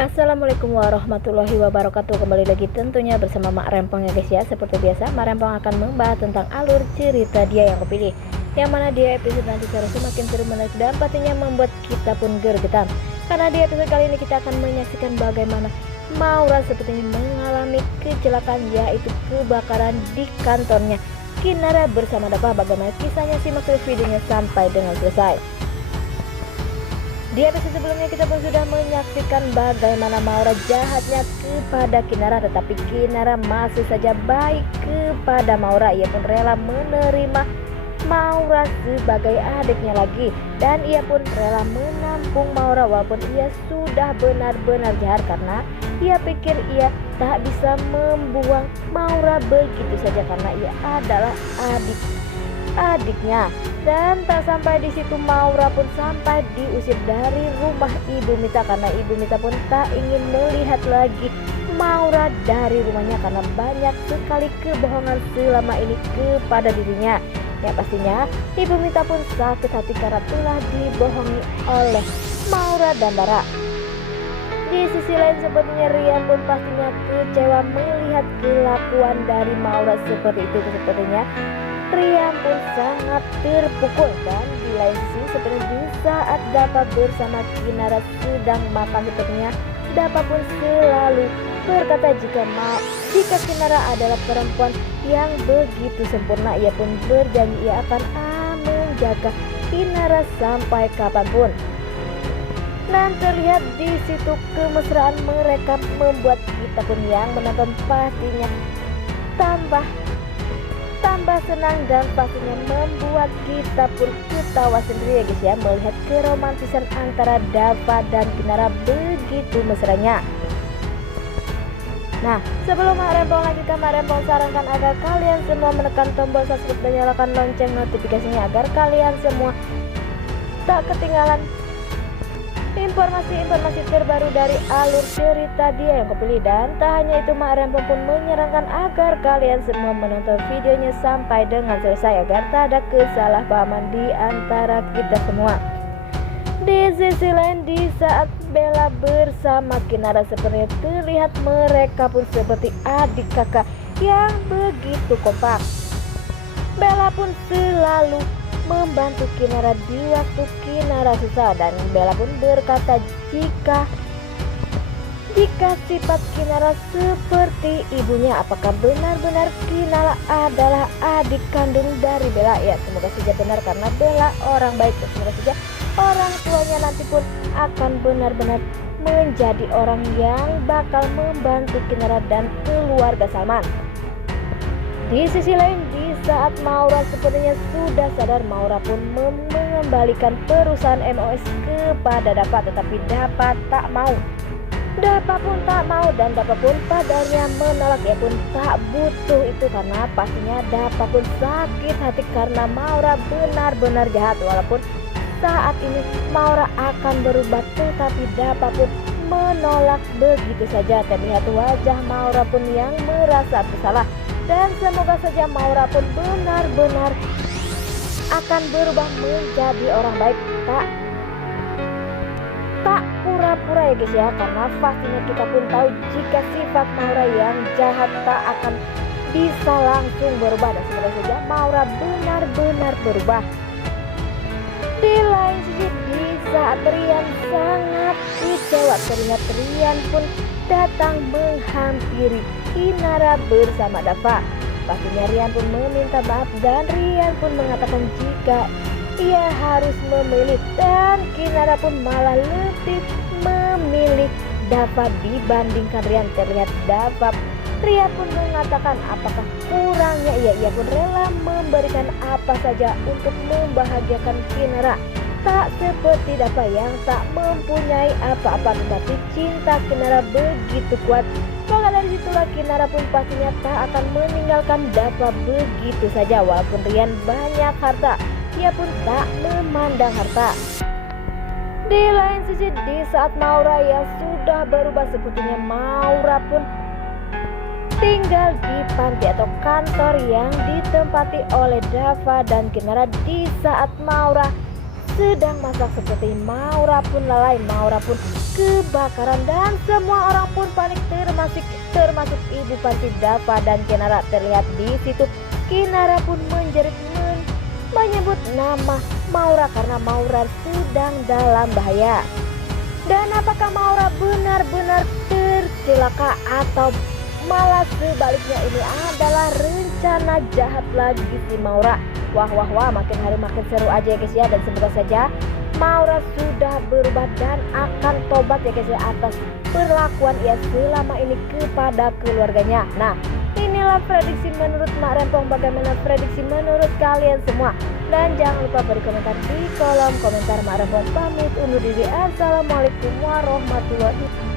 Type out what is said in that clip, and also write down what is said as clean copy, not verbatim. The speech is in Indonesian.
Assalamualaikum warahmatullahi wabarakatuh. Kembali lagi tentunya bersama Mak Rempong ya guys ya. Seperti biasa Mak Rempong akan membahas tentang alur cerita dia yang kepilih, yang mana dia episode nanti seharusnya semakin seru, menarik dan pastinya membuat kita pun gergetan. Karena di episode kali ini kita akan menyaksikan bagaimana Maura sepertinya mengalami kecelakaan, yaitu kebakaran di kantornya Kinara bersama Dava. Bagaimana kisahnya, simak terus videonya sampai dengan selesai. Di episode sebelumnya kita pun sudah menyaksikan bagaimana Maura jahatnya kepada Kinara, tetapi Kinara masih saja baik kepada Maura. Ia pun rela menerima Maura sebagai adiknya lagi, dan ia pun rela menampung Maura walaupun ia sudah benar-benar jahat, karena ia pikir ia tak bisa membuang Maura begitu saja karena ia adalah adiknya. Dan tak sampai di situ, Maura pun sampai diusir dari rumah Ibu Mita karena Ibu Mita pun tak ingin melihat lagi Maura dari rumahnya karena banyak sekali kebohongan selama ini kepada dirinya. Ya pastinya Ibu Mita pun sakit hati karena telah dibohongi oleh Maura dan Dara. Di sisi lain sepertinya Rian pun pastinya kecewa melihat kelakuan dari Maura seperti itu. Sepertinya Rian pun sangat terpukul, dan di lain sisi seperti di saat Dava bersama Kinara sedang makan, sepertinya Dava pun selalu berkata jika Kinara adalah perempuan yang begitu sempurna, ia pun berjanji ia akan menjaga Kinara sampai kapanpun. Dan terlihat di situ kemesraan mereka membuat kita pun yang menonton pastinya tambah senang, dan pastinya membuat kita pun ketawa sendiri ya guys ya, melihat keromantisan antara Dava dan Kinara begitu mesranya. Nah, sebelum Mak Rempong lanjutkan, Mak Rempong sarankan agar kalian semua menekan tombol subscribe dan nyalakan lonceng notifikasinya agar kalian semua tak ketinggalan informasi-informasi terbaru dari alur cerita dia yang kepilih. Dan tak hanya itu, Mak Rempong pun menyarankan agar kalian semua menonton videonya sampai dengan selesai agar tak ada kesalahpahaman di antara kita semua. Di sisi lain, di saat Bella bersama Kinara seperti terlihat mereka pun seperti adik kakak yang begitu kompak. Bella pun selalu membantu Kinara di waktu Kinara susah, dan Bella pun berkata jika sifat Kinara seperti ibunya, apakah benar-benar Kinara adalah adik kandung dari Bella? Ya, semoga saja benar karena Bella orang baik, dan semoga saja orang tuanya nanti pun akan benar-benar menjadi orang yang bakal membantu Kinara dan keluarga Salman. Di sisi lain, di saat Maura sepertinya sudah sadar, Maura pun mengembalikan perusahaan MOS kepada Dava, tetapi Dava tak mau. Dava pun tak mau, dan Dava pun padanya menolak. Ia pun tak butuh itu karena pastinya Dava pun sakit hati karena Maura benar-benar jahat. Walaupun saat ini Maura akan berubah, tetapi Dava pun menolak begitu saja. Terlihat wajah Maura pun yang merasa bersalah. Dan semoga saja Maura pun benar-benar akan berubah menjadi orang baik, tak pura-pura ya guys ya, karena pastinya kita pun tahu jika sifat Maura yang jahat tak akan bisa langsung berubah, dan semoga saja Maura benar-benar berubah. Di lain sisi, di saat Rian sangat kecewa, terlihat Rian pun datang menghampiri Kinara bersama Dava. Pastinya Rian pun meminta maaf, dan Rian pun mengatakan jika ia harus memilih, dan Kinara pun malah lebih memilih Dava dibandingkan Rian. Terlihat Rian pun mengatakan apakah kurangnya ia pun rela memberikan apa saja untuk membahagiakan Kinara. Tak seperti Dava yang tak mempunyai apa-apa, tetapi cinta Kinara begitu kuat. Maka dari situlah Kinara pun pastinya tak akan meninggalkan Dava begitu saja. Walaupun Rian banyak harta, ia pun tak memandang harta. Di lain sisi, di saat Maura yang sudah berubah, sepertinya Maura pun tinggal di panti atau kantor yang ditempati oleh Dava dan Kinara. Di saat Maura sedang masak, seperti Maura pun lalai, Maura pun kebakaran dan semua orang pun panik termasuk Ibu Panti Dava dan Kinara. Terlihat di situ Kinara pun menjerit menyebut nama Maura karena Maura sedang dalam bahaya. Dan apakah Maura benar-benar tercelaka atau malah sebaliknya ini adalah rencana jahat lagi si Maura? Wah, makin hari makin seru aja ya guys ya. Dan semoga saja Maura sudah berubah dan akan tobat ya guys ya atas perlakuan ia selama ini kepada keluarganya. Nah, inilah prediksi menurut Mak Rempong. Bagaimana prediksi menurut kalian semua? Dan jangan lupa beri komentar di kolom komentar. Mak Rempong pamit undur diri. Assalamualaikum warahmatullahi wabarakatuh.